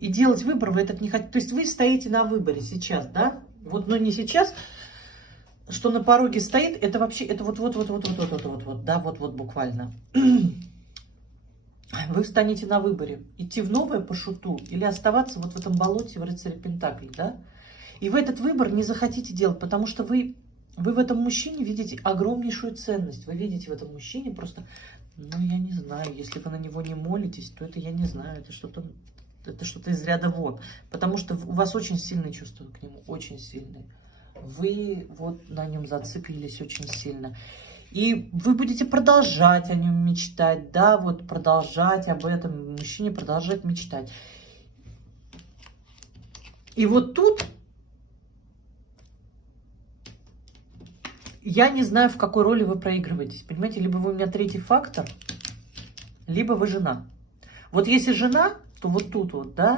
И делать выбор вы этот не хотите. То есть вы стоите на выборе сейчас, да? Вот, но не сейчас, что на пороге стоит, это вообще, это вот, да, вот буквально. Вы встанете на выборе, идти в новое по шуту или оставаться вот в этом болоте в рыцаре Пентаклей, да? И вы этот выбор не захотите делать, потому что вы в этом мужчине видите огромнейшую ценность. Вы видите в этом мужчине просто, ну, я не знаю, если вы на него не молитесь, то это, я не знаю, это что-то из ряда вон. Потому что у вас очень сильные чувства к нему, очень сильные. Вы вот на нем зациклились очень сильно. И вы будете продолжать о нем мечтать, да, вот продолжать об этом мужчине, продолжать мечтать. И вот тут я не знаю, в какой роли вы проигрываетесь, понимаете? Либо вы у меня третий фактор, либо вы жена. Вот если жена, то вот тут вот, да,